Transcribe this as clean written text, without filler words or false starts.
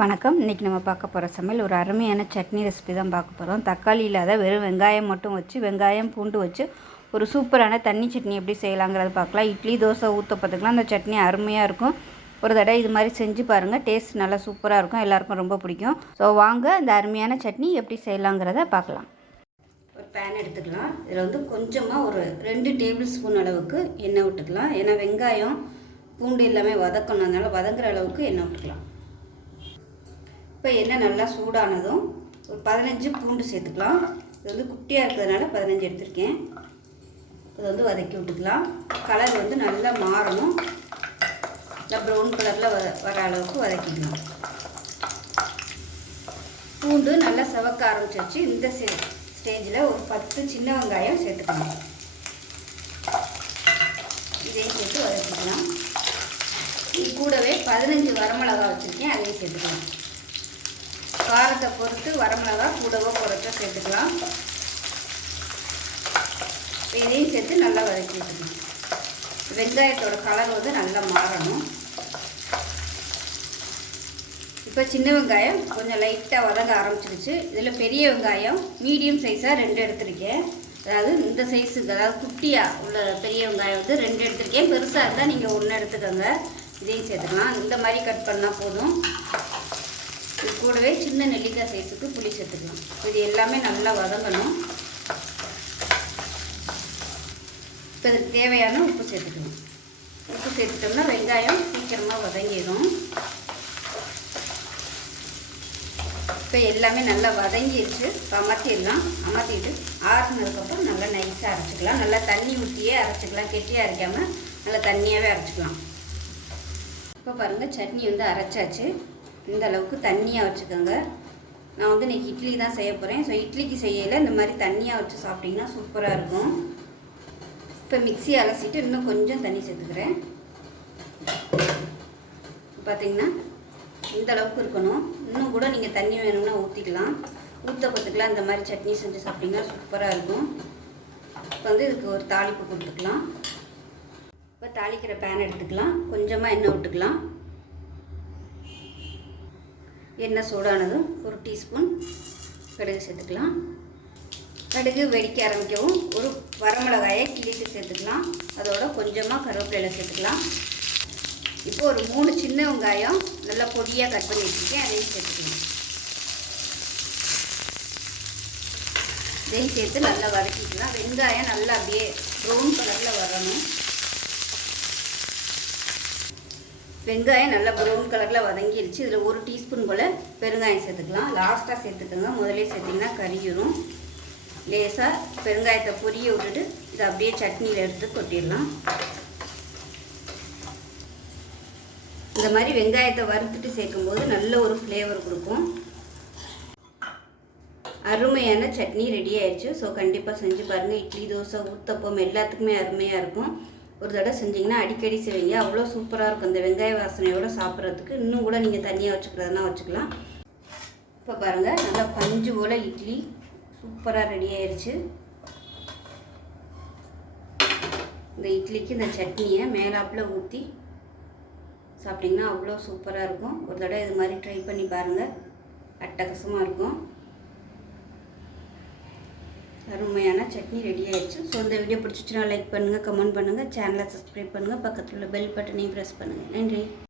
வணக்கம். இன்றைக்கி நம்ம பார்க்க போகிற சமையல் ஒரு அருமையான சட்னி ரெசிபி தான் பார்க்க போகிறோம். தக்காளி இல்லாத வெறும் வெங்காயம் மட்டும் வச்சு வெங்காயம் பூண்டு வச்சு ஒரு சூப்பரான தண்ணி சட்னி எப்படி செய்யலாங்கிறத பார்க்கலாம். இட்லி தோசை ஊற்றப்பத்துக்கலாம் அந்த சட்னி அருமையாக இருக்கும். ஒரு தடவை இது மாதிரி செஞ்சு பாருங்கள். டேஸ்ட் நல்லா சூப்பராக இருக்கும். எல்லாருக்கும் ரொம்ப பிடிக்கும். ஸோ வாங்க இந்த அருமையான சட்னி எப்படி செய்யலாங்கிறத பார்க்கலாம். ஒரு பேன் எடுத்துக்கலாம். இதில் கொஞ்சமாக ஒரு 2 டேபிள் ஸ்பூன் அளவுக்கு எண்ணெய் விட்டுக்கலாம். ஏன்னா வெங்காயம் பூண்டு எல்லாமே வதக்கணும், அதனால் வதங்குற அளவுக்கு எண்ணெய் விட்டுக்கலாம். இப்போ எண்ணெய் நல்லா சூடானதும் ஒரு 15 பூண்டு சேர்த்துக்கலாம். இது குட்டியாக இருக்கிறதுனால 15 எடுத்திருக்கேன். இது வதக்கி விட்டுக்கலாம். கலர் நல்லா மாறணும். நல்லா ப்ரௌன் கலரில் வர அளவுக்கு வதக்கிக்கலாம். பூண்டு நல்லா செவக்க ஆரம்பிச்சிருச்சு. இந்த ஸ்டேஜில் ஒரு 10 சின்ன வெங்காயம் சேர்த்துக்கலாம். இதையும் சேர்த்து வதக்கிக்கலாம். இது கூடவே 15 வரமிளகா வச்சுருக்கேன், அதையும் சேர்த்துக்கலாம். காரத்தை பொறுத்து வரமிளகா கூடவோ குறைச்சோ சேர்த்துக்கலாம். இதையும் சேர்த்து நல்லா வதக்கி விட்டுக்கலாம். வெங்காயத்தோட கலர் நல்லா மாறணும். இப்போ சின்ன வெங்காயம் கொஞ்சம் லைட்டாக வதங்க ஆரம்பிச்சிருச்சு. இதில் பெரிய வெங்காயம் மீடியம் சைஸாக 2 எடுத்திருக்கேன். அதாவது இந்த சைஸுக்கு, அதாவது குட்டியாக உள்ள பெரிய வெங்காயம் 2 எடுத்திருக்கேன். பெருசாக இருந்தால் நீங்கள் 1 எடுத்துக்கோங்க. இதையும் சேர்த்துக்கலாம். இந்த மாதிரி கட் பண்ணால் போதும். இது கூடவே சின்ன நெல்லிக்காய் சைஸுக்கு புளி சேர்த்துக்கலாம். இது எல்லாமே நல்லா வதங்கணும். இப்போ இதுக்கு தேவையான உப்பு சேர்த்துக்கணும். உப்பு சேர்த்துட்டோம்னா வெங்காயம் சீக்கிரமாக வதங்கிடும். இப்போ எல்லாமே நல்லா வதங்கிடுச்சு. இப்போ அமர்த்திடலாம். அமர்த்திட்டு ஆறுனதுக்கப்புறம் நல்லா நைஸாக அரைச்சிக்கலாம். நல்லா தண்ணி ஊற்றியே அரைச்சிக்கலாம். கெட்டியாக அரைக்காமல் நல்லா தண்ணியாகவே அரைச்சிக்கலாம். இப்போ பாருங்கள், சட்னி அரைச்சாச்சு. இந்த அளவுக்கு தண்ணியாக வச்சுக்கோங்க. நான் இன்றைக்கி இட்லி தான் செய்ய போகிறேன். ஸோ இட்லிக்கு செய்யலை இந்த மாதிரி தண்ணியாக வச்சு சாப்பிட்டிங்கன்னா சூப்பராக இருக்கும். இப்போ மிக்ஸி அலசிட்டு இன்னும் கொஞ்சம் தண்ணி சேர்த்துக்கிறேன். பார்த்திங்கன்னா இந்த அளவுக்கு இருக்கணும். இன்னும் கூட நீங்கள் தண்ணி வேணும்னா ஊற்றிக்கலாம். ஊற்றப்பத்துக்கலாம். இந்த மாதிரி சட்னி செஞ்சு சாப்பிட்டிங்கன்னா சூப்பராக இருக்கும். இப்போ இதுக்கு ஒரு தாளிப்பு கொடுத்துக்கலாம். இப்போ தாளிக்கிற பேன் எடுத்துக்கலாம். கொஞ்சமாக எண்ணெய் விட்டுக்கலாம். எண்ணெய் சூடானதும் ஒரு டீஸ்பூன் கடுகு சேர்த்துக்கலாம். கடுகு வெடிக்க ஆரம்பிக்கவும் ஒரு வரமிளகாயை கிள்ளிட்டு சேர்த்துக்கலாம். அதோட கொஞ்சமாக கருவேப்பிலை சேர்த்துக்கலாம். இப்போ ஒரு 3 சின்ன வெங்காயம் நல்லா பொடியாக கட் பண்ணி வச்சுருக்கேன், அதையும் சேர்த்துக்கலாம். இதையும் சேர்த்து நல்லா வதக்கிக்கலாம். வெங்காயம் நல்லா அப்படியே ப்ரௌன் கலரில் வரணும். வெங்காயம் நல்லா ப்ரௌன் கலரில் வதங்கிடுச்சு. இதில் ஒரு டீஸ்பூன் போல் பெருங்காயம் சேர்த்துக்கலாம். லாஸ்ட்டாக சேர்த்துக்கோங்க. முதலே சேர்த்திங்கன்னா கறியும். லேசாக பெருங்காயத்தை பொரிய விட்டுட்டு இதை அப்படியே சட்னியில் எடுத்து கொட்டிடலாம். இந்த மாதிரி வெங்காயத்தை வறுத்துட்டு சேர்க்கும்போது நல்ல ஒரு ஃப்ளேவர் கொடுக்கும். அருமையான சட்னி ரெடி ஆயிடுச்சு. ஸோ கண்டிப்பாக செஞ்சு பாருங்கள். இட்லி தோசை ஊத்தப்பம் எல்லாத்துக்குமே அருமையாக இருக்கும். ஒரு தடவை செஞ்சிங்கன்னா அடிக்கடி செய்வீங்க. அவ்வளோ சூப்பராக இருக்கும். இந்த வெங்காய வாசனையோடு சாப்பிட்றதுக்கு இன்னும் கூட நீங்கள் தனியாக வச்சுக்கிறதுனா வச்சுக்கலாம். இப்போ பாருங்கள், நல்லா பஞ்சு போல் இட்லி சூப்பராக ரெடி ஆயிடுச்சு. இந்த இட்லிக்கு இந்த சட்னியை மேலாப்பில் ஊற்றி சாப்பிட்டிங்கன்னா அவ்வளோ சூப்பராக இருக்கும். ஒரு தடவை இது மாதிரி ட்ரை பண்ணி பாருங்கள். அட்டகாசமாக இருக்கும். அருமையான சட்னி ரெடி ஆயிடுச்சு. ஸோ இந்த வீடியோ பிடிச்சிச்சுன்னா லைக் பண்ணுங்கள், கமெண்ட் பண்ணுங்கள், சேனலை சப்ஸ்கிரைப் பண்ணுங்கள், பக்கத்தில் உள்ள பெல் பட்டனையும் ப்ரெஸ் பண்ணுங்கள். நன்றி.